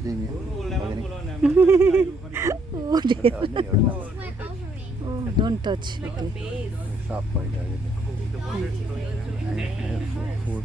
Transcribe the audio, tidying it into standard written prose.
Ini begini. Oh dear. Ini orang Oh, don't touch. Okay. sharp point. Food, food,